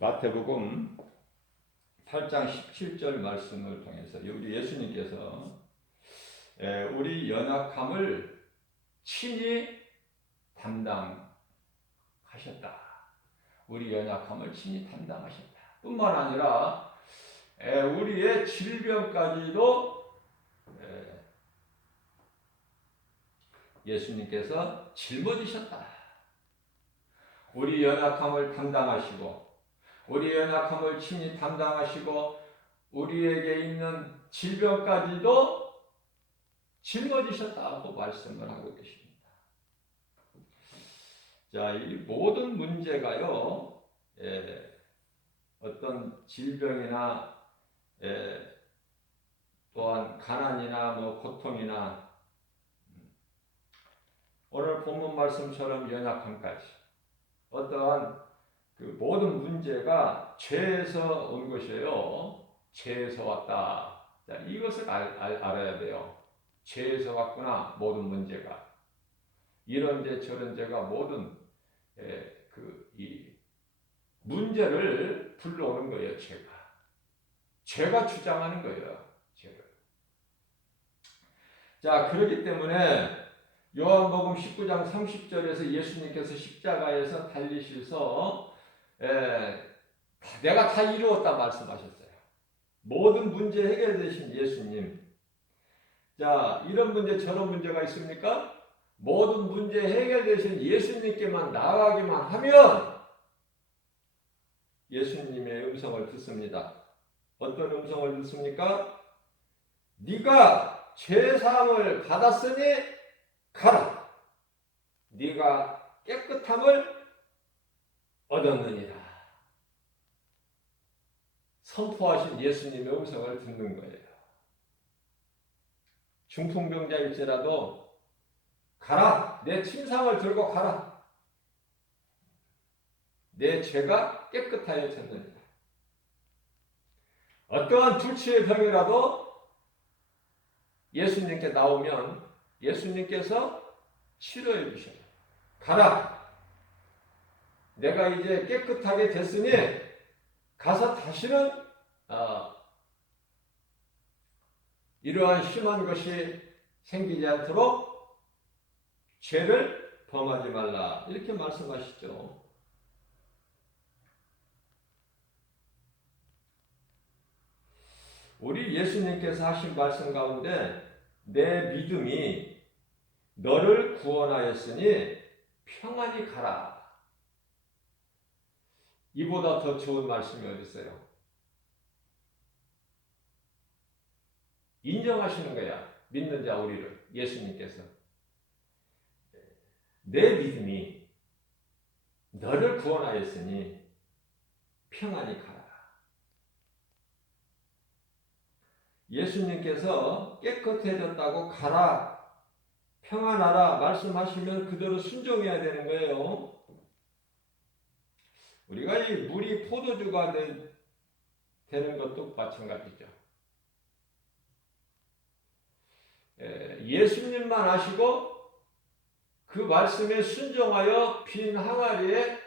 마태복음 8장 17절 말씀을 통해서 우리 예수님께서 우리 연약함을 친히 담당하셨다. 우리 연약함을 친히 담당하셨다. 뿐만 아니라 우리의 질병까지도 예수님께서 짊어지셨다. 우리 연약함을 담당하시고 우리 연약함을 친히 담당하시고 우리에게 있는 질병까지도 짊어지셨다고 말씀을 하고 계십니다. 자, 이 모든 문제가요, 어떤 질병이나 또한 가난이나 고통이나 오늘 본문 말씀처럼 연약함까지 어떠한 그 모든 문제가 죄에서 온 것이에요. 죄에서 왔다. 자, 이것을 알아야 돼요. 죄에서 왔구나. 모든 문제가 이런 죄 저런 죄가 모든 이 문제를 불러오는 거예요. 죄가 주장하는 거예요. 죄를. 자, 그렇기 때문에 요한복음 19장 30절에서 예수님께서 십자가에서 달리셔서 내가 다 이루었다 말씀하셨어요. 모든 문제 해결되신 예수님. 자, 이런 문제 저런 문제가 있습니까? 모든 문제 해결되신 예수님께만 나아가기만 하면 예수님의 음성을 듣습니다. 어떤 음성을 듣습니까? 네가 죄사함을 받았으니 가라. 네가 깨끗함을 얻었느니라. 선포하신 예수님의 음성을 듣는 거예요. 중풍병자일지라도 가라. 내 침상을 들고 가라. 내 죄가 깨끗하여졌느니라. 어떠한 불치의 병이라도 예수님께 나오면 예수님께서 치료해 주셔요. 가라. 내가 이제 깨끗하게 됐으니 가서 다시는 이러한 심한 것이 생기지 않도록 죄를 범하지 말라. 이렇게 말씀하시죠. 우리 예수님께서 하신 말씀 가운데 내 믿음이 너를 구원하였으니 평안히 가라. 이보다 더 좋은 말씀이 어디 있어요? 인정하시는 거야. 믿는 자 우리를 예수님께서 내 믿음이 너를 구원하였으니 평안히 가라. 예수님께서 깨끗해졌다고 가라, 평안하라 말씀하시면 그대로 순종해야 되는 거예요. 우리가 이 물이 포도주가 되는 것도 마찬가지죠. 예수님만 아시고 그 말씀에 순종하여 빈 항아리에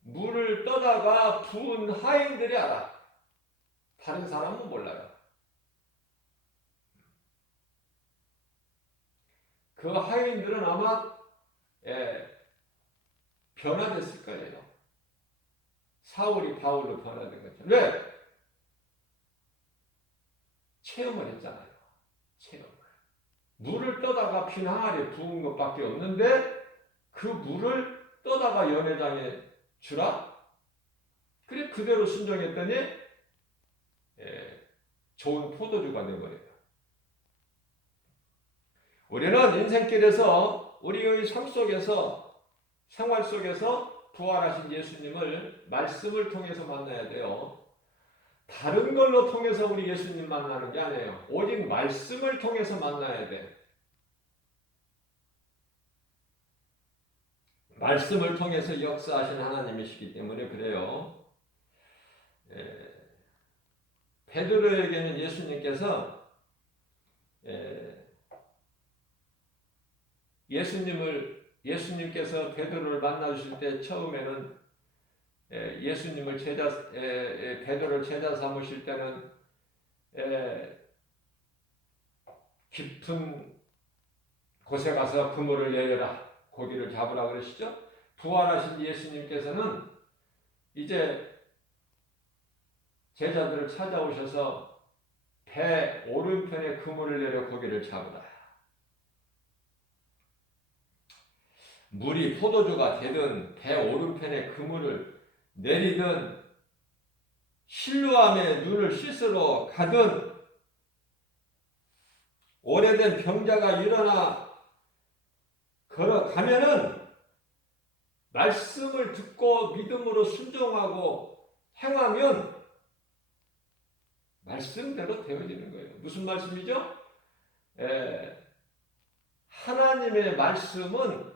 물을 떠다가 부은 하인들이 알아. 다른 사람은 몰라요. 그 하인들은 아마 변화됐을 거예요. 사울이 바울로 변화된 것처럼. 왜? 체험을 했잖아요. 체험을. 물을 떠다가 빈 항아리에 부은 것밖에 없는데 그 물을 떠다가 연회장에 주라? 그래 그대로 순종했더니 좋은 포도주가 되어버려요. 우리는 인생길에서 우리의 삶 속에서 생활 속에서 부활하신 예수님을 말씀을 통해서 만나야 돼요. 다른 걸로 통해서 우리 예수님 만나는 게 아니에요. 오직 말씀을 통해서 만나야 돼. 말씀을 통해서 역사하신 하나님이시기 때문에 그래요. 베드로에게는 예수님께서 예수님께서 베드로를 만나주실 때 처음에는 예수님을 베드로를 제자 삼으실 때는 깊은 곳에 가서 그물을 내려라, 고기를 잡으라 그러시죠. 부활하신 예수님께서는 이제 제자들을 찾아오셔서 배 오른편에 그물을 내려 고기를 잡으라. 물이 포도주가 되든 배 오른편에 그물을 내리든 실로암에 눈을 씻으러 가든 오래된 병자가 일어나 걸어가면은 말씀을 듣고 믿음으로 순종하고 행하면 말씀대로 되어지는 거예요. 무슨 말씀이죠? 하나님의 말씀은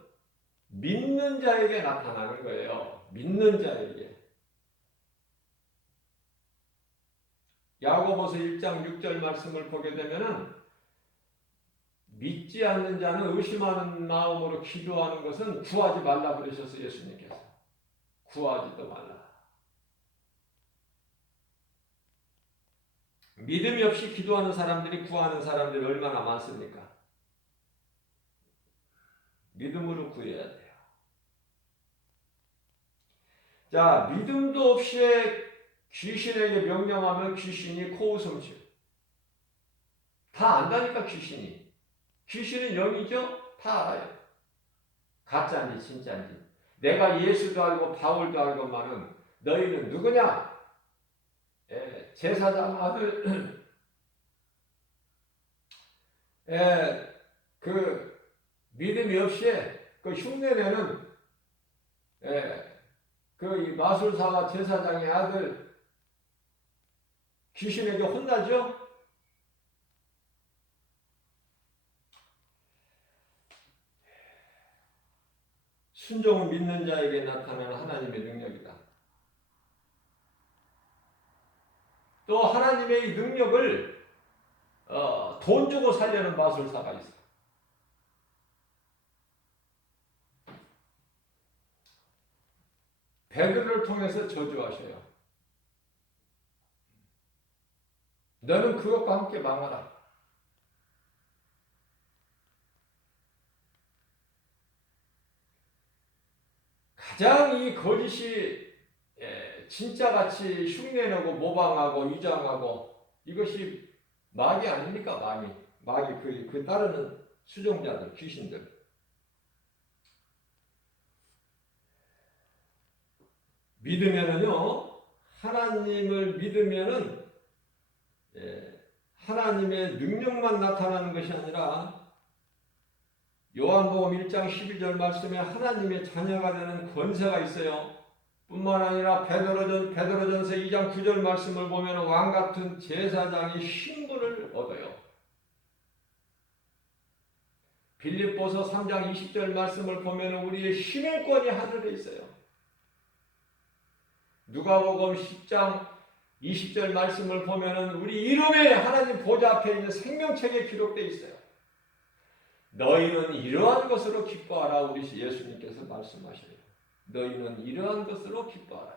믿는 자에게 나타나는 거예요. 믿는 자에게. 야고보서 1장 6절 말씀을 보게 되면은 믿지 않는 자는 의심하는 마음으로 기도하는 것은 구하지 말라 그러셔서 예수님께서 구하지도 말라. 믿음이 없이 기도하는 사람들이 구하는 사람들이 얼마나 많습니까? 믿음으로 구해야 돼요. 자, 믿음도 없이 귀신에게 명령하면 귀신이 코웃음질. 다 안다니까 귀신이. 귀신은 영이죠? 다 알아요. 가짜인지 진짜인지. 내가 예수도 알고 바울도 알고만은 너희는 누구냐? 제사장 아들 그 믿음이 없이 그 흉내내는 그 마술사와 제사장의 아들 귀신에게 혼나죠? 순종을 믿는 자에게 나타나는 하나님의 능력이다. 또 하나님의 이 능력을 돈 주고 살려는 마술사가 있어. 베드로를 통해서 저주하셔요. 너는 그것과 함께 망하라. 가장 이 거짓이 진짜같이 흉내내고 모방하고 위장하고 이것이 마귀 아닙니까? 마귀 그 따르는 수종자들, 귀신들. 믿으면은요, 하나님을 믿으면은 하나님의 능력만 나타나는 것이 아니라 요한복음 1장 12절 말씀에 하나님의 자녀가 되는 권세가 있어요. 뿐만 아니라 베드로전서 2장 9절 말씀을 보면 왕같은 제사장이 신분을 얻어요. 빌립보서 3장 20절 말씀을 보면 우리의 신인권이 하늘에 있어요. 누가복음 10장 20절 말씀을 보면 우리 이름에 하나님 보좌 앞에 있는 생명책에 기록되어 있어요. 너희는 이러한 것으로 기뻐하라. 우리 예수님께서 말씀하셔요. 너희는 이러한 것으로 기뻐하라.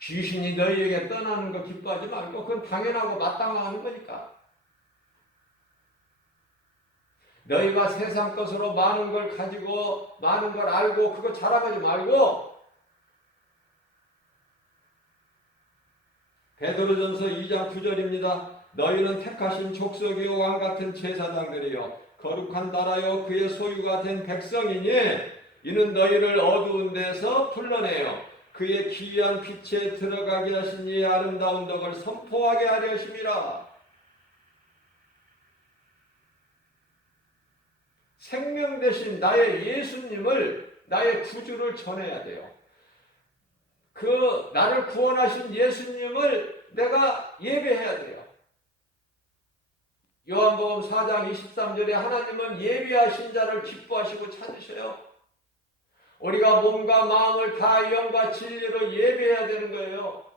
귀신이 너희에게 떠나는 거 기뻐하지 말고 그건 당연하고 마땅한 거니까. 너희가 세상 것으로 많은 걸 가지고 많은 걸 알고 그거 자랑하지 말고 베드로전서 2장 9절입니다. 너희는 택하신 족속이요 왕같은 제사장들이요 거룩한 나라요 그의 소유가 된 백성이니 이는 너희를 어두운 데서 불러내요 그의 기이한 빛에 들어가게 하신 이의 아름다운 덕을 선포하게 하려 하심이라. 생명 대신 나의 예수님을, 나의 구주를 전해야 돼요. 그 나를 구원하신 예수님을 내가 예배해야 돼요. 요한복음 4장 23절에 하나님은 예배하신 자를 기뻐하시고 찾으셔요. 우리가 몸과 마음을 다 영과 진리로 예배해야 되는 거예요.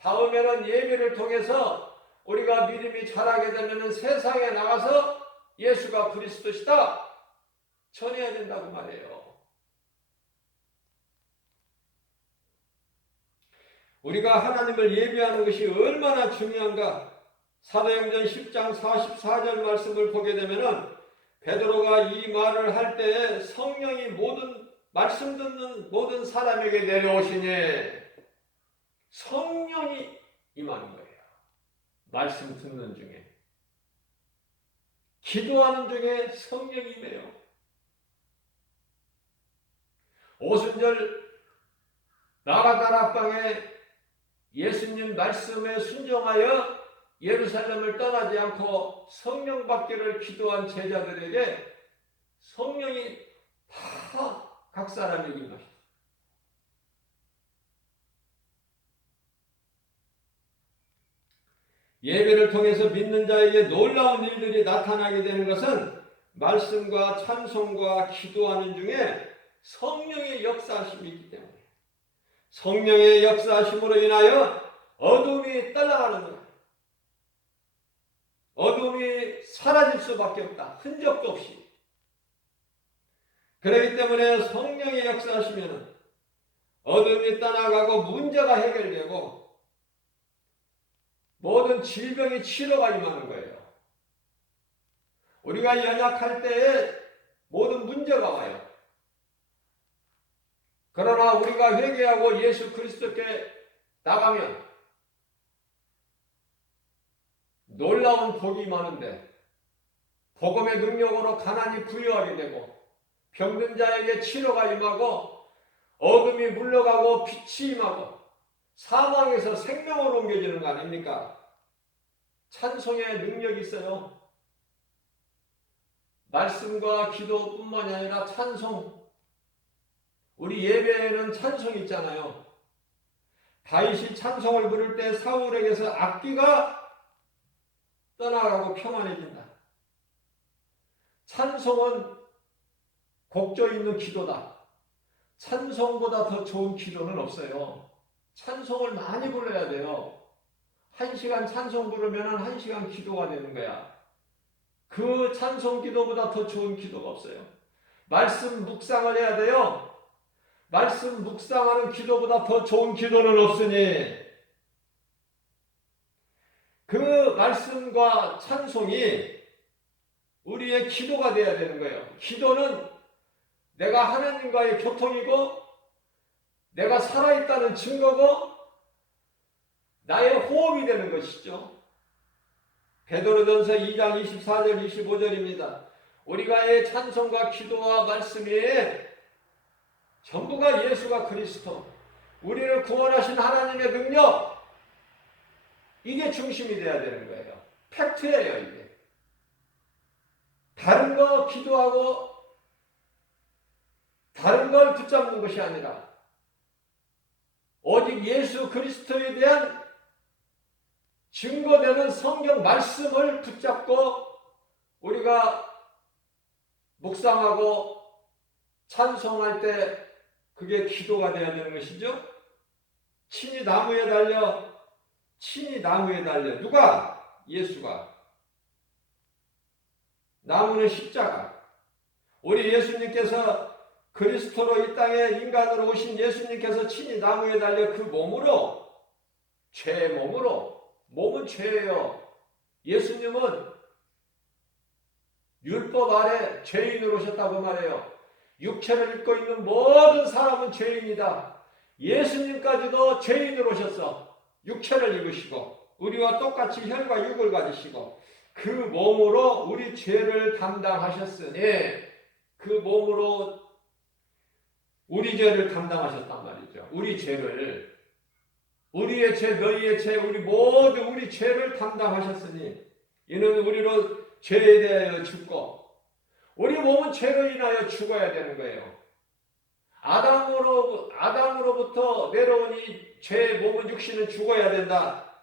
다음에는 예배를 통해서 우리가 믿음이 자라게 되면 세상에 나가서 예수가 그리스도시다 전해야 된다고 말해요. 우리가 하나님을 예배하는 것이 얼마나 중요한가. 사도행전 10장 44절 말씀을 보게 되면은 베드로가 이 말을 할 때에 성령이 모든 말씀 듣는 모든 사람에게 내려오시니 성령이 임하는 거예요. 말씀 듣는 중에, 기도하는 중에 성령이 임해요. 오순절 나가다락방에 예수님 말씀에 순종하여 예루살렘을 떠나지 않고 성령 받기를 기도한 제자들에게 성령이 다 각 사람에게 임하셨어요. 예배를 통해서 믿는 자에게 놀라운 일들이 나타나게 되는 것은 말씀과 찬송과 기도하는 중에 성령의 역사하심이 있기 때문에, 성령의 역사하심으로 인하여 어둠이 떠나가는 거예요. 어둠이 사라질 수밖에 없다. 흔적도 없이. 그렇기 때문에 성령의 역사하시면 어둠이 떠나가고 문제가 해결되고 모든 질병이 치료가 임하는 거예요. 우리가 연약할 때에 모든 문제가 와요. 그러나 우리가 회개하고 예수 그리스도께 나가면 놀라운 복이 임하는데, 복음의 능력으로 가난이 부유하게 되고 병든 자에게 치료가 임하고 어둠이 물러가고 빛이 임하고 사망에서 생명으로 옮겨지는 거 아닙니까? 찬송의 능력이 있어요. 말씀과 기도뿐만이 아니라 찬송, 우리 예배에는 찬송이 있잖아요. 다윗이 찬송을 부를 때 사울에게서 악기가 떠나가고 평안해진다. 찬송은 곡조 있는 기도다. 찬송보다 더 좋은 기도는 없어요. 찬송을 많이 불러야 돼요. 1시간 찬송 부르면 1시간 기도가 되는 거야. 그 찬송 기도보다 더 좋은 기도가 없어요. 말씀 묵상을 해야 돼요. 말씀 묵상하는 기도보다 더 좋은 기도는 없으니 그 말씀과 찬송이 우리의 기도가 되어야 되는 거예요. 기도는 내가 하나님과의 교통이고 내가 살아있다는 증거고 나의 호흡이 되는 것이죠. 베드로전서 2장 24절 25절입니다. 우리가의 찬송과 기도와 말씀이 전부가 예수가 그리스도, 우리를 구원하신 하나님의 능력, 이게 중심이 되어야 되는 거예요. 팩트예요, 이게. 다른 거 기도하고 다른 걸 붙잡는 것이 아니라 오직 예수 그리스도에 대한 증거되는 성경 말씀을 붙잡고 우리가 묵상하고 찬송할 때 그게 기도가 되어야 되는 것이죠. 친히 나무에 달려 누가? 예수가. 나무는 십자가. 우리 예수님께서 그리스도로 이 땅에 인간으로 오신 예수님께서 친히 나무에 달려 그 몸으로, 죄의 몸으로, 몸은 죄예요. 예수님은 율법 아래 죄인으로 오셨다고 말해요. 육체를 입고 있는 모든 사람은 죄인이다. 예수님까지도 죄인으로 오셨어. 육체를 입으시고 우리와 똑같이 혈과 육을 가지시고 그 몸으로 우리 죄를 담당하셨으니 그 몸으로 우리 죄를 담당하셨단 말이죠. 우리 죄를, 우리의 죄, 너희의 죄, 우리 모두 우리 죄를 담당하셨으니 이는 우리로 죄에 대하여 죽고 우리 몸은 죄로 인하여 죽어야 되는 거예요. 아담으로부터 내려온 이 죄의 몸은 육신은 죽어야 된다.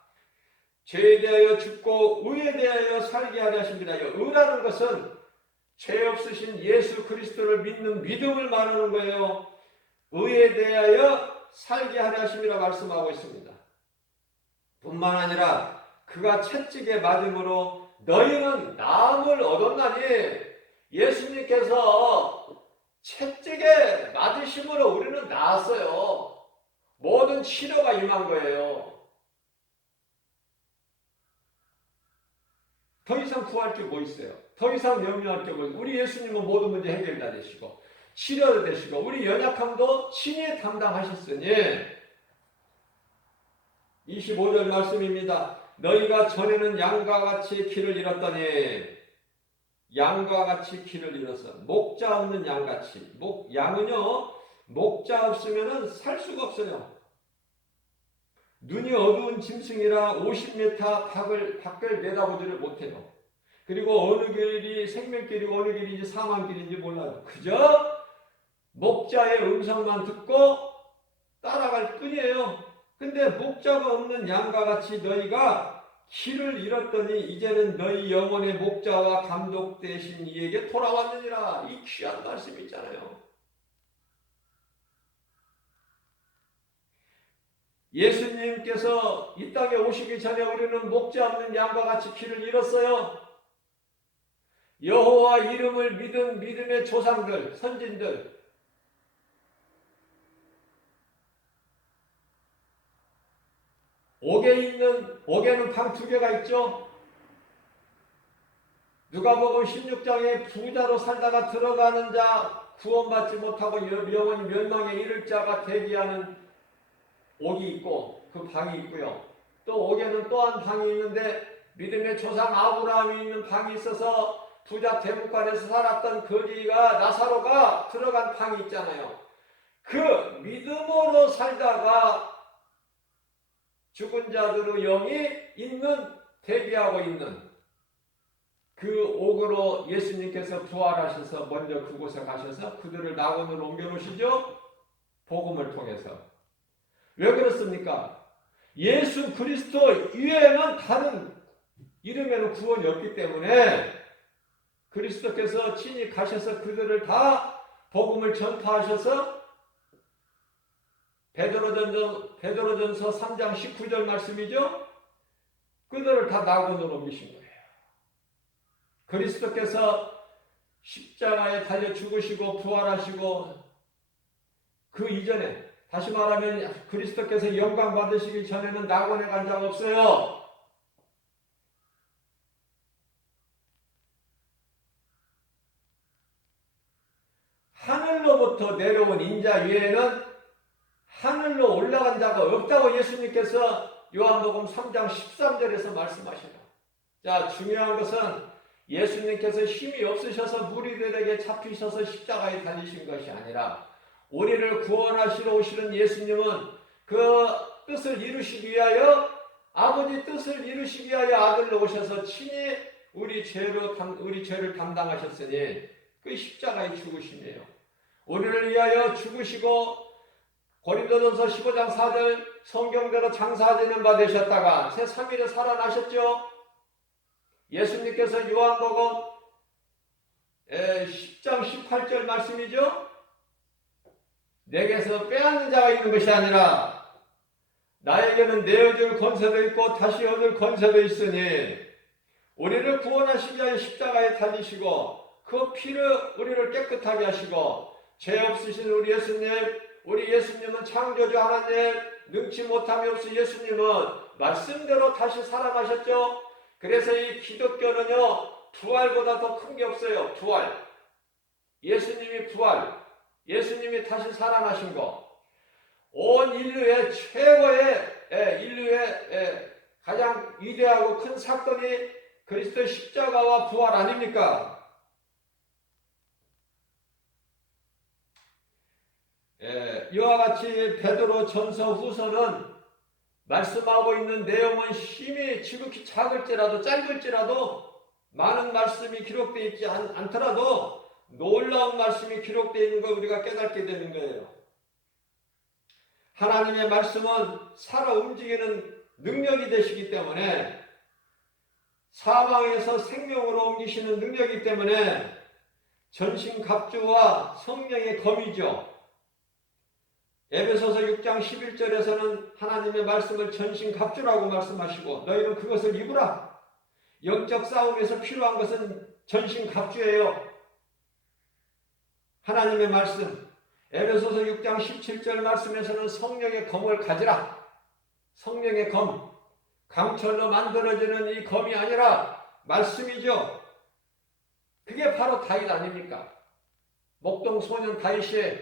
죄에 대하여 죽고 의에 대하여 살게 하려 하십니다. 의라는 것은 죄 없으신 예수 그리스도를 믿는 믿음을 말하는 거예요. 의에 대하여 살게 하려 하심이라 말씀하고 있습니다. 뿐만 아니라 그가 채찍에 맞음으로 너희는 나음을 얻었나니, 예수님께서 채찍에 맞으심으로 우리는 나았어요. 모든 치료가 임한 거예요. 더 이상 구할 게 뭐 있어요? 더 이상 염려할 게 뭐 있어요? 우리 예수님은 모든 문제 해결 다 되시고 치료도 되시고 우리 연약함도 친히 담당하셨으니 25절 말씀입니다. 너희가 전에는 양과 같이 길을 잃었더니 양과 같이 길을 잃어서 목자 없는 양같이 양은요 목자 없으면 살 수가 없어요. 눈이 어두운 짐승이라 50m 밖을 내다보지를 못해요. 그리고 어느 길이 생명길이고 어느 길인지 사망길인지 몰라요. 그저 목자의 음성만 듣고 따라갈 뿐이에요. 근데 목자가 없는 양과 같이 너희가 길을 잃었더니 이제는 너희 영혼의 목자와 감독 되신 이에게 돌아왔느니라. 이 귀한 말씀이 있잖아요. 예수님께서 이 땅에 오시기 전에 우리는 목자 없는 양과 같이 길을 잃었어요. 여호와 이름을 믿은 믿음의 조상들, 선진들, 옥에는 방 2개가 있죠. 누가복음 16장에 부자로 살다가 들어가는 자 구원받지 못하고 영원히 멸망에 이를 자가 대기하는 옥이 있고 그 방이 있고요. 또 옥에는 또 한 방이 있는데 믿음의 조상 아브라함이 있는 방이 있어서 부자 대문관에서 살았던 거지가 나사로가 들어간 방이 있잖아요. 그 믿음으로 살다가 죽은 자들의 영이 대기하고 있는 그 옥으로 예수님께서 부활하셔서 먼저 그곳에 가셔서 그들을 낙원으로 옮겨놓으시죠. 복음을 통해서. 왜 그렇습니까? 예수 그리스도 이외에는 다른 이름에는 구원이 없기 때문에 그리스도께서 친히 가셔서 그들을 다 복음을 전파하셔서 베드로전서 3장 19절 말씀이죠. 그들을 다 낙원으로 옮기신 거예요. 그리스도께서 십자가에 달려 죽으시고 부활하시고 그 이전에 다시 말하면 그리스도께서 영광 받으시기 전에는 낙원에 간 적 없어요. 하늘로부터 내려온 인자 외에는 하늘로 올라간 자가 없다고 예수님께서 요한복음 3장 13절에서 말씀하셔요. 자, 중요한 것은 예수님께서 힘이 없으셔서 무리들에게 잡히셔서 십자가에 달리신 것이 아니라 우리를 구원하시러 오시는 예수님은 그 뜻을 이루시기 위하여 아버지 뜻을 이루시기 위하여 아들로 오셔서 친히 우리 죄를 담당하셨으니 그 십자가의 죽으심이에요. 우리를 위하여 죽으시고 고린도전서 15장 4절 성경대로 장사되는 바 되셨다가 제3일에 살아나셨죠. 예수님께서 요한복음 10장 18절 말씀이죠. 내게서 빼앗는 자가 있는 것이 아니라 나에게는 내어줄 권세도 있고 다시 얻을 권세도 있으니 우리를 구원하시기 위하여 십자가에 달리시고 그 피로 우리를 깨끗하게 하시고 죄 없으신 우리 예수님은 창조주 하나님, 능치 못함이 없으신 예수님은 말씀대로 다시 살아나셨죠. 그래서 이 기독교는요 부활보다 더 큰 게 없어요. 부활, 예수님이 부활, 예수님이 다시 살아나신 거, 온 인류의 인류의 가장 위대하고 큰 사건이 그리스도 십자가와 부활 아닙니까? 이와 같이 베드로 전서 후서는 말씀하고 있는 내용은 힘이 지극히 작을지라도 짧을지라도 많은 말씀이 기록되어 있지 않더라도 놀라운 말씀이 기록되어 있는 걸 우리가 깨닫게 되는 거예요. 하나님의 말씀은 살아 움직이는 능력이 되시기 때문에 사망에서 생명으로 옮기시는 능력이기 때문에 전신갑주와 성령의 검이죠. 에베소서 6장 11절에서는 하나님의 말씀을 전신갑주라고 말씀하시고 너희는 그것을 입으라. 영적 싸움에서 필요한 것은 전신갑주예요. 하나님의 말씀. 에베소서 6장 17절 말씀에서는 성령의 검을 가지라. 성령의 검, 강철로 만들어지는 이 검이 아니라 말씀이죠. 그게 바로 다윗 아닙니까? 목동 소년 다윗이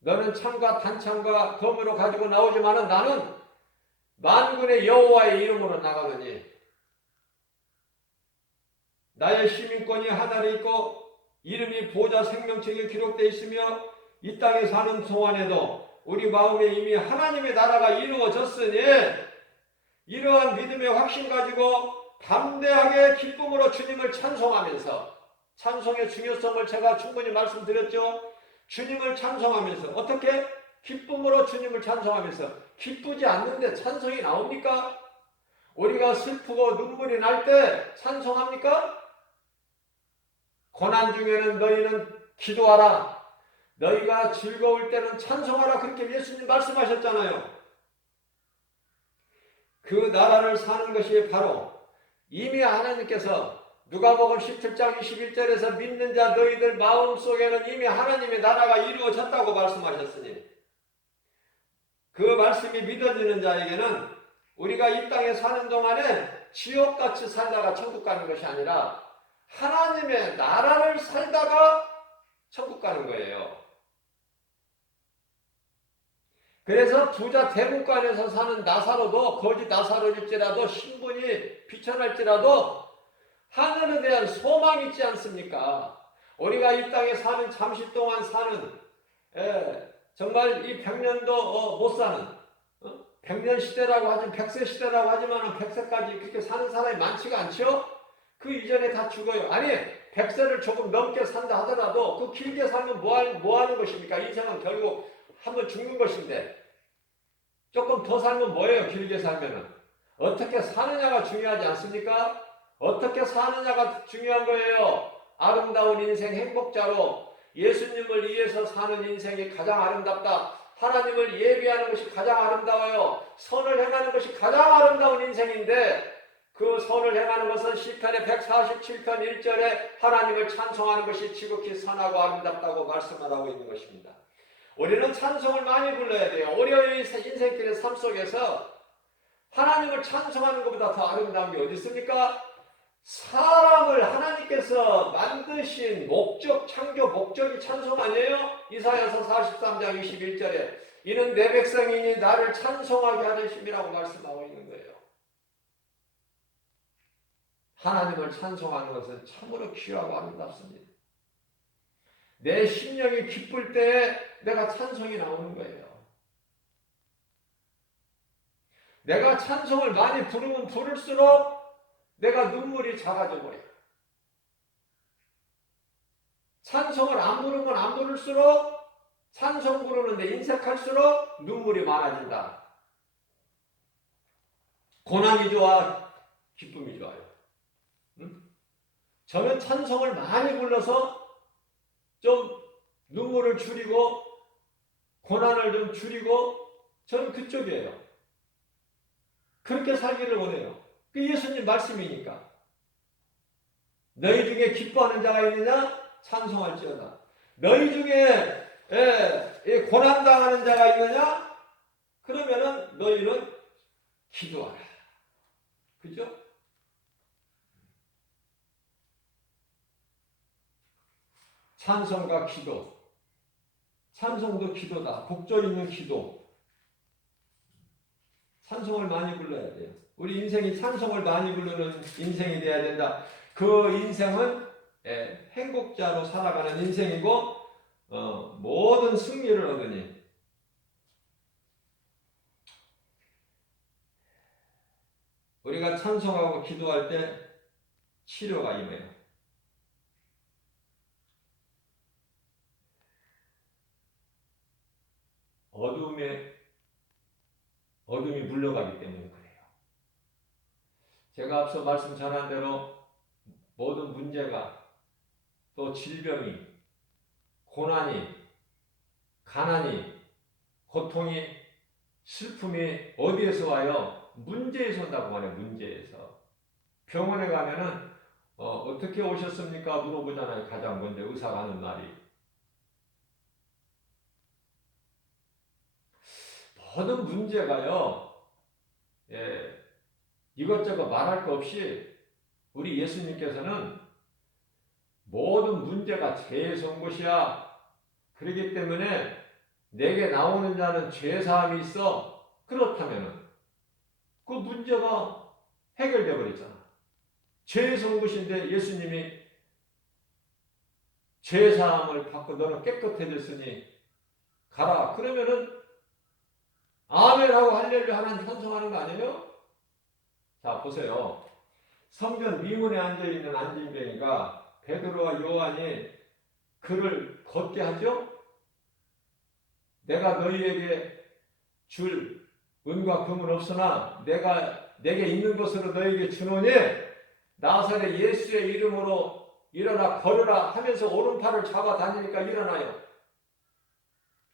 너는 창과 단창과 검으로 가지고 나오지만은 나는 만군의 여호와의 이름으로 나가느니 나의 시민권이 하늘에 있고 이름이 보좌 생명책에 기록되어 있으며 이 땅에 사는 동안에도 우리 마음에 이미 하나님의 나라가 이루어졌으니 이러한 믿음의 확신 가지고 담대하게 기쁨으로 주님을 찬송하면서, 찬송의 중요성을 제가 충분히 말씀드렸죠. 주님을 찬송하면서, 어떻게? 기쁨으로 주님을 찬송하면서. 기쁘지 않는데 찬송이 나옵니까? 우리가 슬프고 눈물이 날 때 찬송합니까? 고난 중에는 너희는 기도하라. 너희가 즐거울 때는 찬송하라. 그렇게 예수님 말씀하셨잖아요. 그 나라를 사는 것이 바로 이미 하나님께서 누가복음 17장 21절에서 믿는 자 너희들 마음속에는 이미 하나님의 나라가 이루어졌다고 말씀하셨으니 그 말씀이 믿어지는 자에게는 우리가 이 땅에 사는 동안에 지옥같이 살다가 천국 가는 것이 아니라 하나님의 나라를 살다가 천국 가는 거예요. 그래서 부자 대국간에서 사는 나사로도 거지 나사로일지라도 신분이 비천할지라도 하늘에 대한 소망이 있지 않습니까? 우리가 이 땅에 사는 잠시 동안 사는 정말 이 100년도 못 사는 100년 시대라고 하지만 100세 시대라고 하지만 100세까지 그렇게 사는 사람이 많지가 않죠? 그 이전에 다 죽어요. 아니 100세를 조금 넘게 산다 하더라도 그 길게 살면 뭐 하는 것입니까? 인생은 결국 한번 죽는 것인데 조금 더 살면 뭐예요? 길게 살면은 어떻게 사느냐가 중요하지 않습니까? 어떻게 사느냐가 중요한 거예요. 아름다운 인생 행복자로 예수님을 위해서 사는 인생이 가장 아름답다. 하나님을 예비하는 것이 가장 아름다워요. 선을 행하는 것이 가장 아름다운 인생인데 그 선을 행하는 것은 시편의 147편 1절에 하나님을 찬송하는 것이 지극히 선하고 아름답다고 말씀을 하고 있는 것입니다. 우리는 찬송을 많이 불러야 돼요. 우리의 인생길의 삶 속에서 하나님을 찬송하는 것보다 더 아름다운 게 어디 있습니까? 사람을 하나님께서 만드신 목적, 창조 목적이 찬송 아니에요? 이사야서 43장 21절에 이는 내 백성이니 나를 찬송하게 하려심이라고 말씀하고 있는 거예요. 하나님을 찬송하는 것은 참으로 귀하고 아름답습니다. 내 심령이 기쁠 때 내가 찬송이 나오는 거예요. 내가 찬송을 많이 부르면 부를수록 내가 눈물이 작아져 버려요. 찬송을 안 부르면 안 부를수록 찬송 부르는데 인색할수록 눈물이 많아진다. 고난이 좋아, 기쁨이 좋아요. 응? 저는 찬송을 많이 불러서 좀 눈물을 줄이고 고난을 좀 줄이고 저는 그쪽이에요. 그렇게 살기를 원해요. 그 예수님 말씀이니까. 너희 중에 기뻐하는 자가 있느냐? 찬송할지어다. 너희 중에 고난당하는 자가 있느냐? 그러면은 너희는 기도하라. 그죠? 찬송과 기도. 찬송도 기도다. 곡절 있는 기도. 찬송을 많이 불러야 돼요. 우리 인생이 찬송을 많이 부르는 인생이 되어야 된다. 그 인생은 행복자로 살아가는 인생이고 모든 승리를 얻으니 우리가 찬송하고 기도할 때 치료가 임해요. 어둠이 물러가기 때문에 그래요. 제가 앞서 말씀 전한 대로 모든 문제가 또 질병이 고난이 가난이 고통이 슬픔이 어디에서 와요? 문제에서 온다고 하네요. 문제에서. 병원에 가면은 어떻게 오셨습니까? 물어보잖아요. 가장 먼저 의사가 하는 말이. 모든 문제가요, 이것저것 말할 거 없이 우리 예수님께서는 모든 문제가 죄에서 온 것이야. 그렇기 때문에 내게 나오는 자는 죄사함이 있어. 그렇다면 그 문제가 해결되어 버리잖아. 죄에서 온 것인데 예수님이 죄사함을 받고 너는 깨끗해졌으니 가라. 그러면은 아멘하고 할렐루야 하나님 찬송하는 거 아니에요? 자, 보세요. 성전 미문에 앉아있는 안진뱅이가 베드로와 요한이 그를 걷게 하죠? 내가 너희에게 줄 은과 금은 없으나 내게 있는 것으로 너희에게 주노니 나사렛 예수의 이름으로 일어나 걸으라 하면서 오른팔을 잡아 다니니까 일어나요.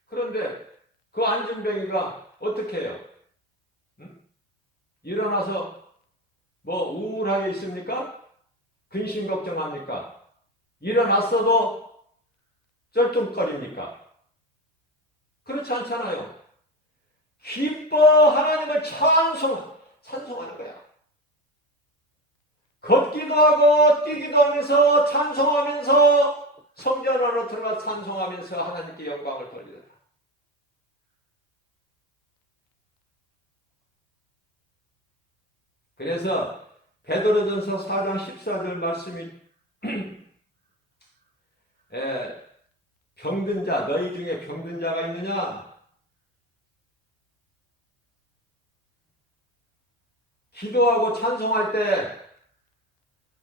그런데 그 안진뱅이가 어떻게 해요? 응? 일어나서 뭐 우울하게 있습니까? 근심 걱정합니까? 일어났어도 쩔뚝거립니까? 그렇지 않잖아요. 기뻐 하나님을 찬송하는 거야. 걷기도 하고 뛰기도 하면서 찬송하면서 성전 안으로 들어가 찬송하면서 하나님께 영광을 돌리더라. 그래서 베드로전서 4장 14절 말씀이 병든 자, 너희 중에 병든 자가 있느냐? 기도하고 찬송할 때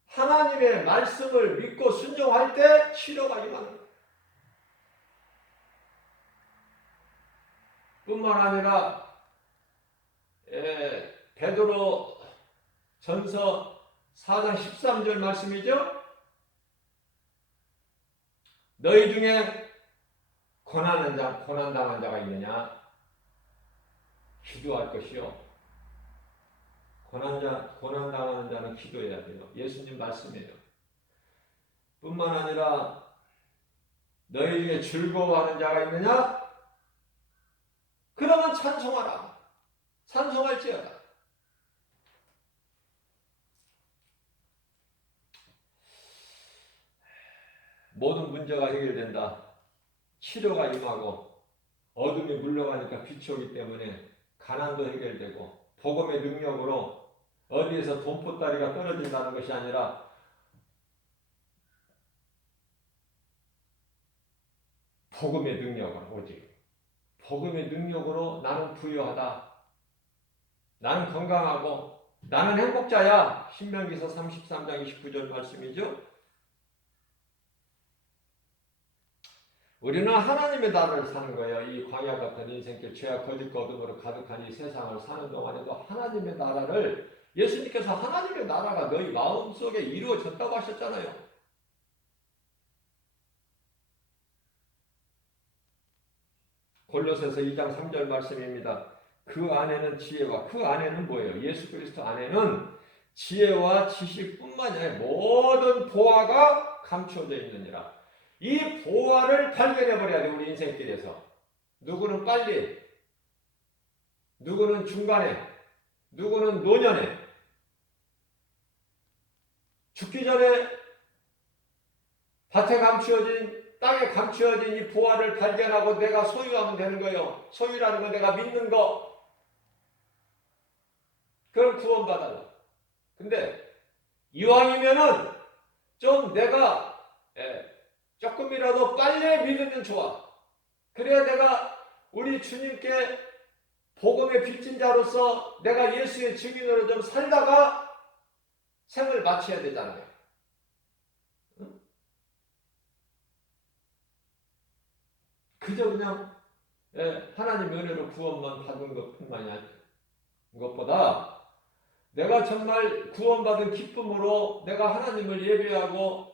하나님의 말씀을 믿고 순종할 때 치료가 임하는 거예요. 뿐만 아니라 베드로 전서 4장 13절 말씀이죠. 너희 중에 고난당한 자가 있느냐? 기도할 것이요. 고난당하는 자는 기도해야 돼요. 예수님 말씀이에요. 뿐만 아니라 너희 중에 즐거워하는 자가 있느냐? 그러면 찬송하라. 찬송할지어다. 모든 문제가 해결된다. 치료가 임하고 어둠이 물러가니까 빛이 오기 때문에 가난도 해결되고 복음의 능력으로 어디에서 돈보따리가 떨어진다는 것이 아니라 복음의 능력으로 오직 복음의 능력으로 나는 부유하다. 나는 건강하고 나는 행복자야. 신명기서 33장 29절 말씀이죠. 우리는 하나님의 나라를 사는 거예요. 이 광야 같은 인생길 죄와 거짓과 어둠으로 가득한 이 세상을 사는 동안에도 하나님의 나라를 예수님께서 하나님의 나라가 너희 마음속에 이루어졌다고 하셨잖아요. 골로새서 2장 3절 말씀입니다. 그 안에는 지혜와 그 안에는 뭐예요? 예수 그리스도 안에는 지혜와 지식뿐만이 아니라 모든 보화가 감춰져 있느니라. 이 보화를 발견해 버려야 돼. 우리 인생길에서 누구는 빨리, 누구는 중간에, 누구는 노년에 죽기 전에 밭에 감추어진 땅에 감추어진 이 보화를 발견하고 내가 소유하면 되는 거예요. 소유라는 건 내가 믿는 거. 그럼 구원받아요. 근데 이왕이면은 좀 내가 조금이라도 빨리 믿으면 좋아. 그래야 내가 우리 주님께 복음의 빚진 자로서 내가 예수의 증인으로 좀 살다가 생을 마쳐야 되잖아요. 응? 그저 그냥 하나님의 은혜로 구원만 받은 것뿐만이 아니라 것보다 내가 정말 구원받은 기쁨으로 내가 하나님을 예배하고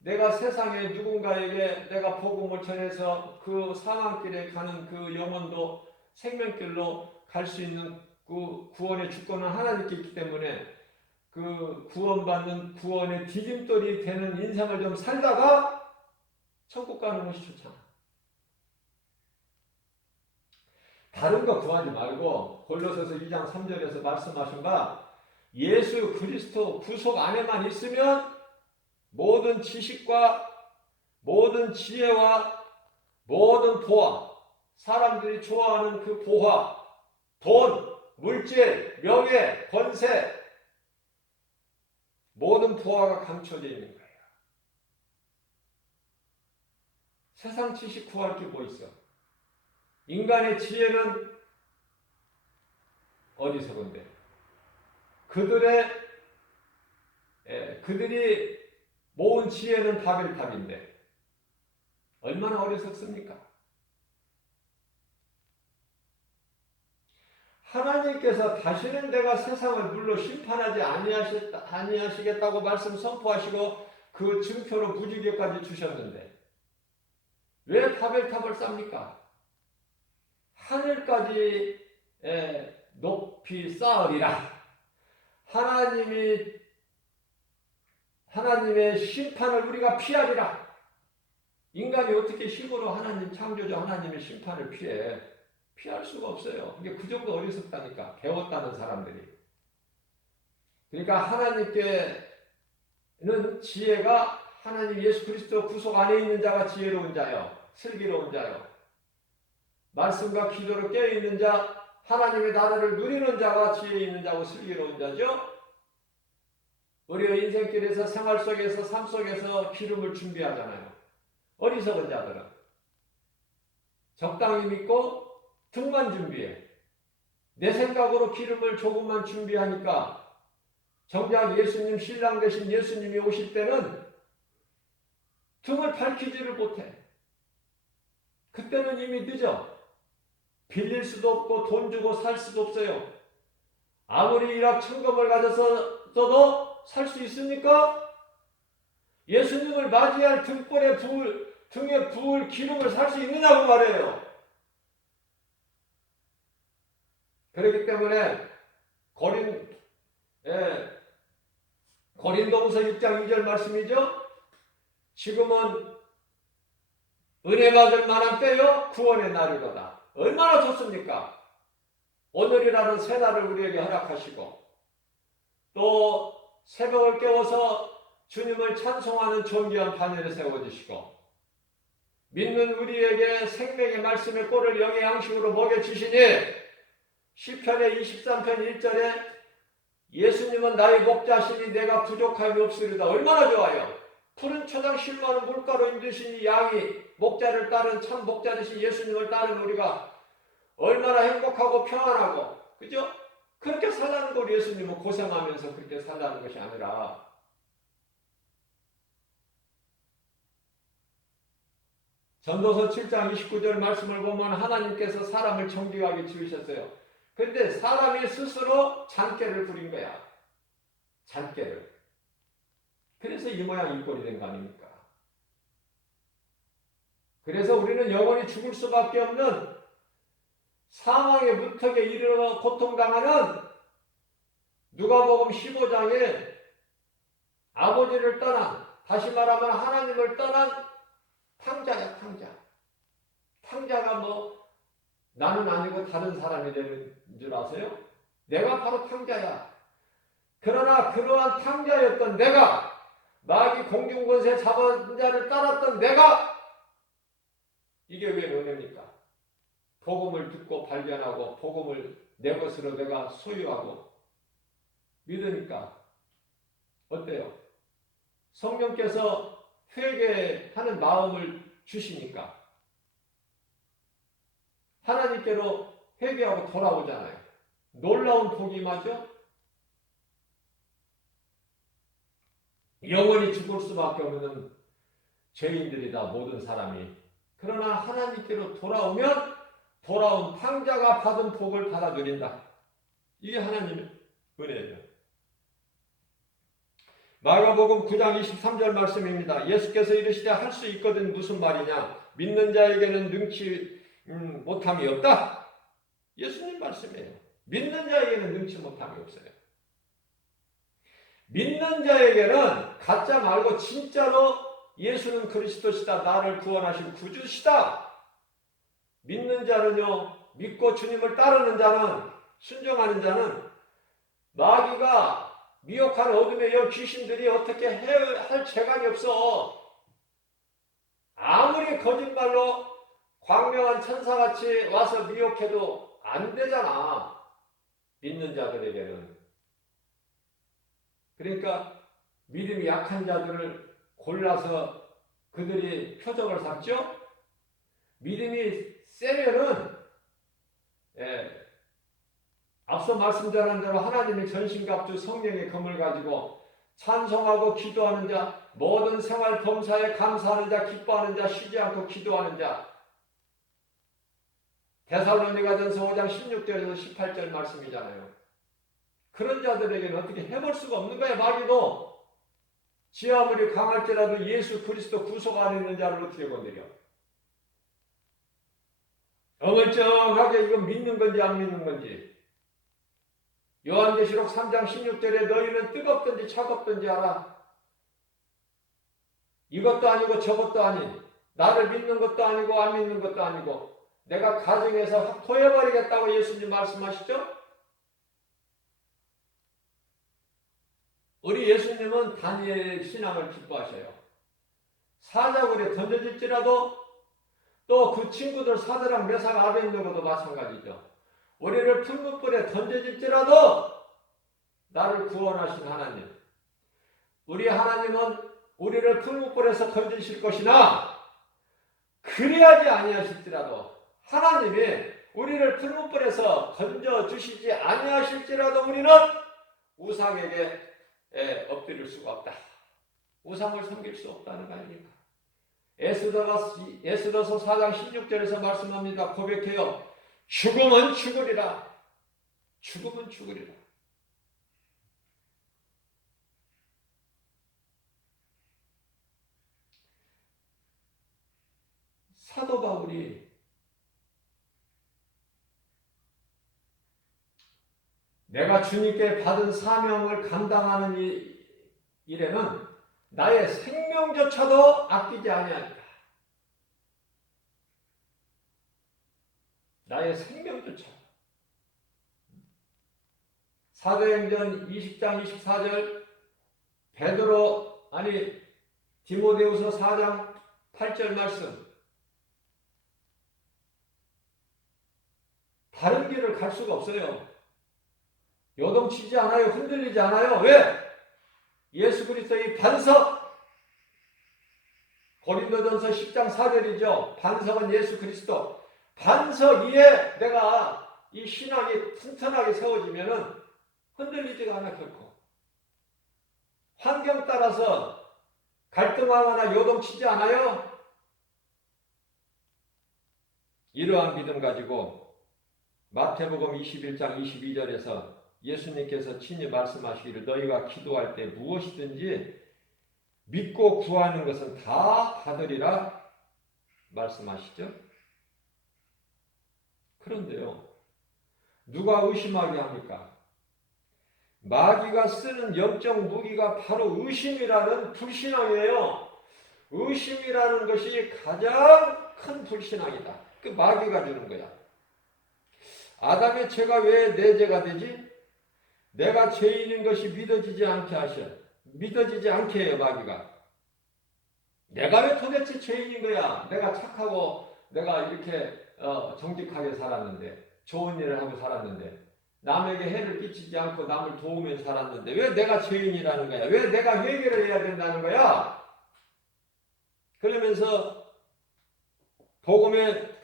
내가 세상에 누군가에게 내가 복음을 전해서 그 사망길에 가는 그 영혼도 생명길로 갈 수 있는 그 구원의 주권은 하나님께 있기 때문에 그 구원받는 구원의 디딤돌이 되는 인생을 좀 살다가 천국 가는 것이 좋잖아. 다른 거 구하지 말고 골로새서 2장 3절에서 말씀하신 바 예수 그리스도 구속 안에만 있으면 모든 지식과 모든 지혜와 모든 보화, 사람들이 좋아하는 그 보화, 돈, 물질, 명예, 권세, 모든 보화가 감춰져 있는 거예요. 세상 지식 구할 게 뭐 있어? 인간의 지혜는 어디서건데? 그들이 모은 지혜는 바벨탑인데 얼마나 어리석습니까? 하나님께서 다시는 내가 세상을 물로 심판하지 아니하시겠다고 말씀 선포하시고 그 증표로 무지개까지 주셨는데 왜 바벨탑을 쌓습니까? 하늘까지 높이 쌓으리라. 하나님의 심판을 우리가 피하리라. 인간이 어떻게 힘으로 하나님 창조주 하나님의 심판을 피할 수가 없어요. 이게 그 정도 어리석다니까. 배웠다는 사람들이. 그러니까 하나님께는 지혜가 하나님 예수 그리스도 구속 안에 있는 자가 지혜로운 자요. 슬기로운 자요. 말씀과 기도로 깨어있는 자, 하나님의 나라를 누리는 자가 지혜 있는 자고 슬기로운 자죠. 우리가 인생길에서 생활 속에서 삶 속에서 기름을 준비하잖아요. 어리석은 자들은 적당히 믿고 등만 준비해. 내 생각으로 기름을 조금만 준비하니까 정작 예수님 신랑 되신 예수님이 오실 때는 등을 밝히지를 못해. 그때는 이미 늦어. 빌릴 수도 없고 돈 주고 살 수도 없어요. 아무리 일확천금을 가졌어도 살 수 있습니까? 예수님을 맞이할 등에 부을 기름을 살 수 있느냐고 말해요. 그렇기 때문에 고린도후서 6장 2절 말씀이죠. 지금은 은혜 받을 만한 때요 구원의 날이로다. 얼마나 좋습니까? 오늘이라는 새 날을 우리에게 허락하시고 또 새벽을 깨워서 주님을 찬송하는 존귀한 반열에 세워주시고 믿는 우리에게 생명의 말씀의 꼴을 영의 양식으로 먹여주시니 시편의 23편 1절에 예수님은 나의 목자시니 내가 부족함이 없으리다. 얼마나 좋아요. 푸른 초장 실로하는 물가로 인도시니 양이 목자를 따른 참 목자 되신 예수님을 따른 우리가 얼마나 행복하고 평안하고 그죠? 그렇게 살라는 걸 예수님은 고생하면서 그렇게 살라는 것이 아니라 전도서 7장 29절 말씀을 보면 하나님께서 사람을 정직하게 지으셨어요. 그런데 사람이 스스로 잔꾀를 부린 거야. 잔꾀를. 그래서 이 모양 이 꼴이 된 거 아닙니까? 그래서 우리는 영원히 죽을 수밖에 없는 사망의 무턱에 이르러 고통당하는 누가복음 15장에 아버지를 떠난, 다시 말하면 하나님을 떠난 탕자야, 탕자. 탕자가 뭐 나는 아니고 다른 사람이 되는 줄 아세요? 내가 바로 탕자야. 그러나 그러한 탕자였던 내가, 마귀 공중권세 잡은 자를 따랐던 내가, 이게 왜 은혜입니까? 복음을 듣고 발견하고 복음을 내 것으로 내가 소유하고 믿으니까 어때요? 성령께서 회개하는 마음을 주시니까 하나님께로 회개하고 돌아오잖아요. 놀라운 복이 맞죠? 영원히 죽을 수밖에 없는 죄인들이다 모든 사람이. 그러나 하나님께로 돌아오면 돌아온 탕자가 받은 복을 받아 누린다. 이게 하나님의 은혜예요. 마가복음 9장 23절 말씀입니다. 예수께서 이르시되 할 수 있거든 무슨 말이냐? 믿는 자에게는 능치 못함이 없다. 예수님 말씀이에요. 믿는 자에게는 능치 못함이 없어요. 믿는 자에게는 가짜 말고 진짜로 예수는 그리스도시다. 나를 구원하신 구주시다. 믿는 자는요 믿고 주님을 따르는 자는, 순종하는 자는 마귀가 미혹한 어둠의 영 귀신들이 어떻게 할 재간이 없어. 아무리 거짓말로 광명한 천사같이 와서 미혹해도 안 되잖아. 믿는 자들에게는. 그러니까 믿음이 약한 자들을 골라서 그들이 표적을 삼죠. 믿음이 세면은 앞서 말씀드린 대로 하나님의 전신갑주 성령의 검을 가지고 찬송하고 기도하는 자, 모든 생활 범사에 감사하는 자, 기뻐하는 자, 쉬지 않고 기도하는 자. 데살로니가전서 5장 16절에서 18절 말씀이잖아요. 그런 자들에게는 어떻게 해볼 수가 없는 거야. 마귀도 지 아무리 강할지라도 예수 그리스도 구속 안에 있는 자를 어떻게 건드려. 어물쩡하게 이건 믿는 건지 안 믿는 건지. 요한계시록 3장 16절에 너희는 뜨겁든지 차갑든지 알아. 이것도 아니고 저것도 아닌, 나를 믿는 것도 아니고 안 믿는 것도 아니고 내가 가정에서 확토해버리겠다고 예수님 말씀하시죠? 우리 예수님은 다니엘의 신앙을 기뻐하셔요. 사자굴에 던져질지라도 또 그 친구들 사드락 메삭 아벤느고도 마찬가지죠. 우리를 풀무불에 던져질지라도 나를 구원하신 하나님. 우리 하나님은 우리를 풀무불에서 건지실 것이나 그리하지 아니하실지라도 하나님이 우리를 풀무불에서 건져주시지 아니하실지라도 우리는 우상에게 엎드릴 수가 없다. 우상을 섬길 수 없다는 거 아닙니까? 에스더서 4장 16절에서 말씀합니다. 고백해요. 죽음은 죽으리라. 죽음은 죽으리라. 사도 바울이 내가 주님께 받은 사명을 감당하는 일에는 나의 생명조차도 아끼지 아니하리라. 나의 생명조차. 사도행전 20장 24절 디모데후서 4장 8절 말씀. 다른 길을 갈 수가 없어요. 요동치지 않아요. 흔들리지 않아요. 왜? 예수 그리스도의 반석. 고린도전서 10장 4절이죠. 반석은 예수 그리스도. 반석 위에 내가 이 신앙이 튼튼하게 세워지면은 흔들리지가 않아 결코. 환경 따라서 갈등하거나 요동치지 않아요. 이러한 믿음 가지고 마태복음 21장 22절에서 예수님께서 친히 말씀하시기를 너희가 기도할 때 무엇이든지 믿고 구하는 것은 다 받으리라 말씀하시죠. 그런데요, 누가 의심하게 합니까? 마귀가 쓰는 영적 무기가 바로 의심이라는 불신앙이에요. 의심이라는 것이 가장 큰 불신앙이다. 그 마귀가 주는 거야. 아담의 죄가 왜 내 죄가 되지? 내가 죄인인 것이 믿어지지 않게 해요, 마귀가. 내가 왜 도대체 죄인인 거야? 내가 착하고 내가 이렇게 정직하게 살았는데, 좋은 일을 하고 살았는데, 남에게 해를 끼치지 않고 남을 도우며 살았는데 왜 내가 죄인이라는 거야? 왜 내가 회개를 해야 된다는 거야? 그러면서 복음의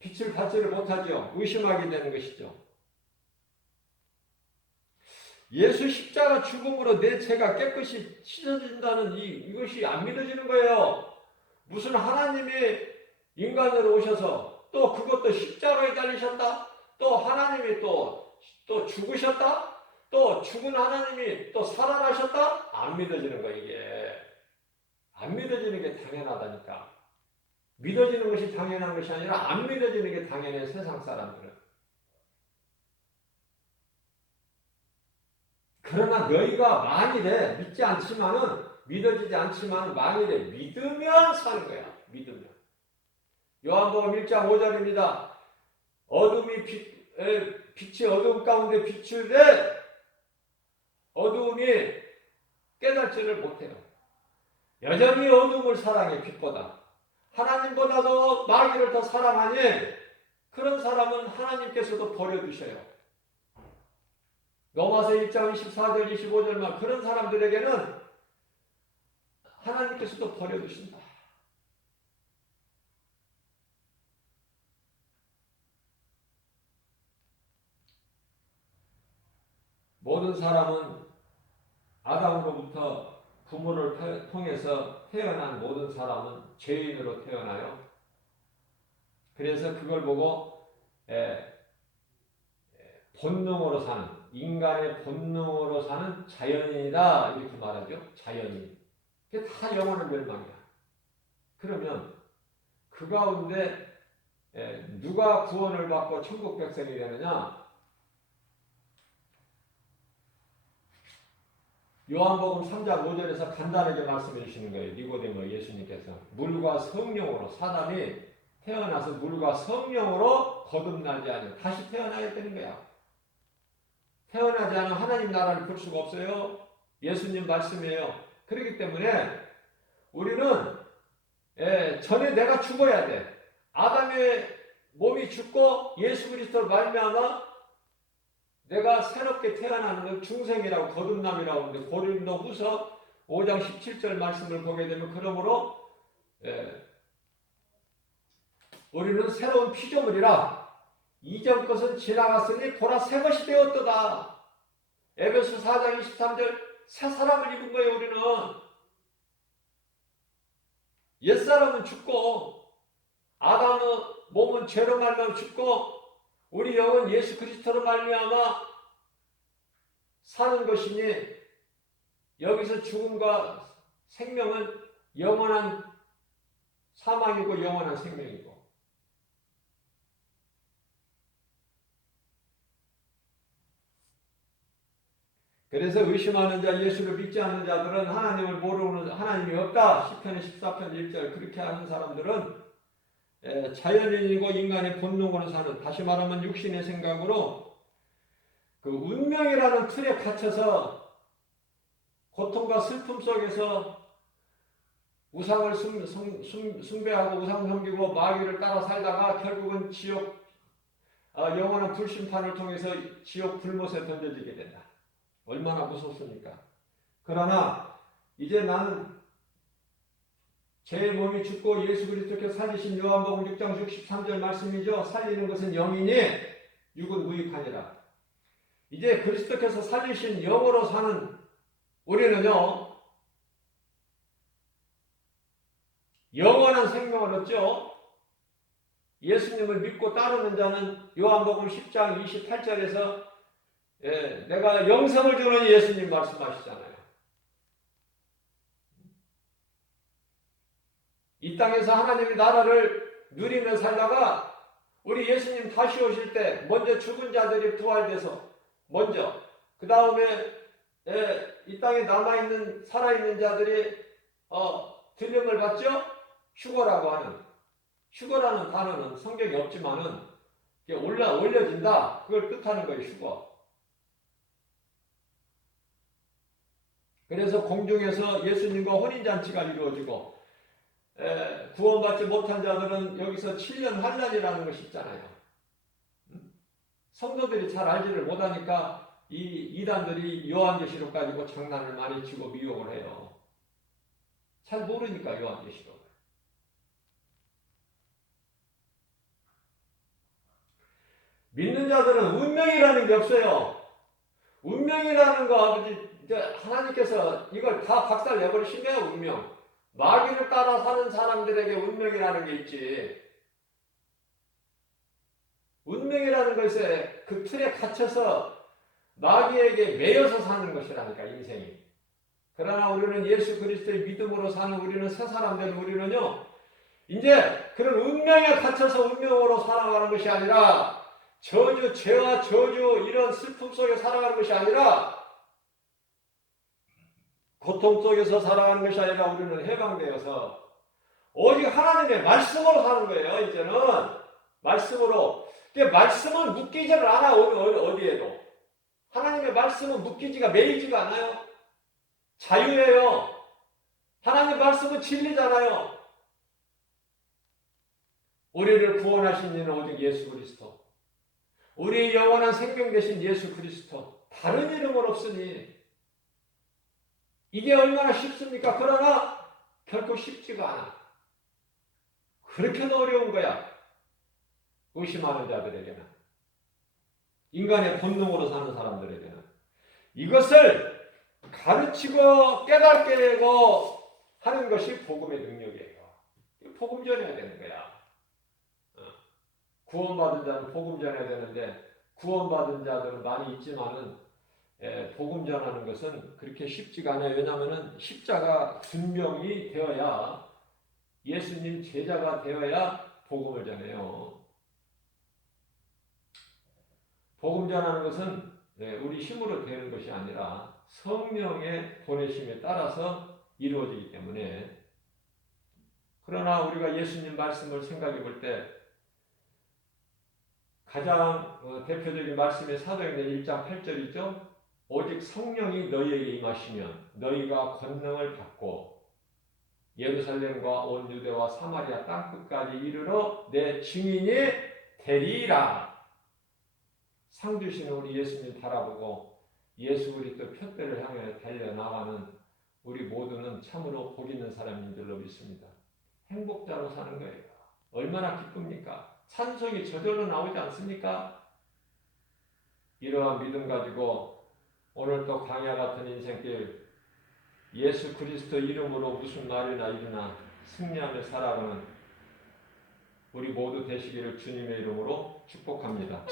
빛을 받지를 못하죠. 의심하게 되는 것이죠. 예수 십자가 죽음으로 내 죄가 깨끗이 씻어진다는 이것이 안 믿어지는 거예요. 무슨 하나님이 인간으로 오셔서 또 그것도 십자가에 달리셨다? 또 하나님이 또 죽으셨다? 또 죽은 하나님이 또 살아나셨다? 안 믿어지는 거예요, 이게. 안 믿어지는 게 당연하다니까. 믿어지는 것이 당연한 것이 아니라 안 믿어지는 게 당연해, 세상 사람들은. 그러나 너희가 만일에 믿지 않지만은, 믿어지지 않지만 만일에 믿으면 사는 거야. 믿으면. 요한복음 1장 5절입니다. 빛이 어둠 가운데 빛을 내 어두움이 깨닫지를 못해요. 여전히 어둠을 사랑해 빛보다. 하나님보다도 마귀를 더 사랑하니 그런 사람은 하나님께서도 버려두셔요. 로마서 1장 24절 25절만 그런 사람들에게는 하나님께서도 버려두신다. 모든 사람은 아담으로부터 부모를 통해서 태어난 모든 사람은 죄인으로 태어나요. 그래서 그걸 보고 본능으로 사는, 인간의 본능으로 사는 자연인이다 이렇게 말하죠. 자연인. 그게 다 영원한 멸망이야. 그러면 그 가운데 누가 구원을 받고 천국 백성이 되느냐? 요한복음 3장 5절에서 간단하게 말씀해 주시는 거예요. 니고데모 예수님께서 물과 성령으로 사람이 태어나서 물과 성령으로 거듭나지 않으면 다시 태어나야 되는 거야. 태어나지 않으면 하나님 나라를 볼 수가 없어요. 예수님 말씀이에요. 그렇기 때문에 우리는 전에 내가 죽어야 돼. 아담의 몸이 죽고 예수 그리스도를 말미암아 내가 새롭게 태어나는 건 중생이라고 거듭남이라고 하는데 고린도후서 5장 17절 말씀을 보게 되면 그러므로 우리는 새로운 피조물이라 이전 것은 지나갔으니 보라 새 것이 되었도다. 에베소 4장 23절 새 사람을 입은 거예요. 우리는 옛사람은 죽고 아담의 몸은 죄로 말미암아 죽고 우리 영은 예수 그리스도로 말미암아 사는 것이니 여기서 죽음과 생명은 영원한 사망이고 영원한 생명이고 그래서 의심하는 자 예수를 믿지 않는 자들은 하나님을 모르는 하나님이 없다. 시편 14편 1절 그렇게 하는 사람들은 자연인이고 인간의 본능으로 사는 다시 말하면 육신의 생각으로 그 운명이라는 틀에 갇혀서 고통과 슬픔 속에서 우상을 숭배하고 우상 섬기고 마귀를 따라 살다가 결국은 지옥 영원한 불심판을 통해서 지옥 불못에 던져지게 된다. 얼마나 무섭습니까? 그러나 이제 나는 제 몸이 죽고 예수 그리스도께서 살리신 요한복음 6장 63절 말씀이죠. 살리는 것은 영이니 육은 무익하니라. 이제 그리스도께서 살리신 영으로 사는 우리는요. 영원한 생명을 얻죠. 예수님을 믿고 따르는 자는 요한복음 10장 28절에서 내가 영생을 주는 예수님 말씀하시잖아요. 이 땅에서 하나님의 나라를 누리며 살다가 우리 예수님 다시 오실 때 먼저 죽은 자들이 부활돼서 먼저 그 다음에 이 땅에 남아있는 살아있는 자들이 들림을 받죠? 휴거라고 하는 휴거라는 단어는 성경에 없지만은 올려진다 그걸 뜻하는 거예요. 휴거. 그래서 공중에서 예수님과 혼인잔치가 이루어지고 구원받지 못한 자들은 여기서 7년 환난이라는 것이 있잖아요. 성도들이 잘 알지를 못하니까 이 이단들이 요한계시록 가지고 장난을 많이 치고 미혹을 해요. 잘 모르니까 요한계시록을. 믿는 자들은 운명이라는 게 없어요. 운명이라는 거 이제 하나님께서 이걸 다 박살 내버리신 거예요. 운명. 마귀를 따라 사는 사람들에게 운명이라는 게 있지. 운명이라는 것에 그 틀에 갇혀서 마귀에게 매여서 사는 것이라니까 인생이. 그러나 우리는 예수 그리스도의 믿음으로 사는 우리는 새 사람 된 우리는요. 이제 그런 운명에 갇혀서 운명으로 살아가는 것이 아니라 저주, 죄와 저주 이런 슬픔 속에 살아가는 것이 아니라 고통 속에서 살아가는 것이 아니라 우리는 해방되어서 오직 하나님의 말씀으로 사는 거예요. 이제는 말씀으로. 말씀은 묶이지를 않아. 어디에도. 하나님의 말씀은 묶이지가 매이지가 않아요. 자유예요. 하나님의 말씀은 진리잖아요. 우리를 구원하신 이는 오직 예수 그리스도. 우리의 영원한 생명 되신 예수 그리스도. 다른 이름은 없으니 이게 얼마나 쉽습니까? 그러나 결코 쉽지가 않아. 그렇게도 어려운 거야. 의심하는 자들에게는. 인간의 본능으로 사는 사람들에게는. 이것을 가르치고 깨닫게 되고 하는 것이 복음의 능력이에요. 복음 전해야 되는 거야. 구원받은 자는 복음 전해야 되는데 구원받은 자들은 많이 있지만은 복음 전하는 것은 그렇게 쉽지가 않아요. 왜냐하면 십자가 분명히 되어야 예수님 제자가 되어야 복음을 전해요. 복음 전하는 것은 우리 힘으로 되는 것이 아니라 성령의 보내심에 따라서 이루어지기 때문에 그러나 우리가 예수님 말씀을 생각해 볼 때 가장 대표적인 말씀이 사도행전 1장 8절이죠. 오직 성령이 너희에게 임하시면 너희가 권능을 받고 예루살렘과 온 유대와 사마리아 땅끝까지 이르러 내 증인이 되리라. 상 주시는 우리 예수님 바라보고 예수 그리스도 표대를 향해 달려나가는 우리 모두는 참으로 복 있는 사람인 줄로 믿습니다. 행복자로 사는 거예요. 얼마나 기쁩니까? 찬송이 저절로 나오지 않습니까? 이러한 믿음 가지고 오늘 또 광야 같은 인생길 예수 그리스도 이름으로 무슨 말이나 일어나 승리하며 살아가는 우리 모두 되시기를 주님의 이름으로 축복합니다.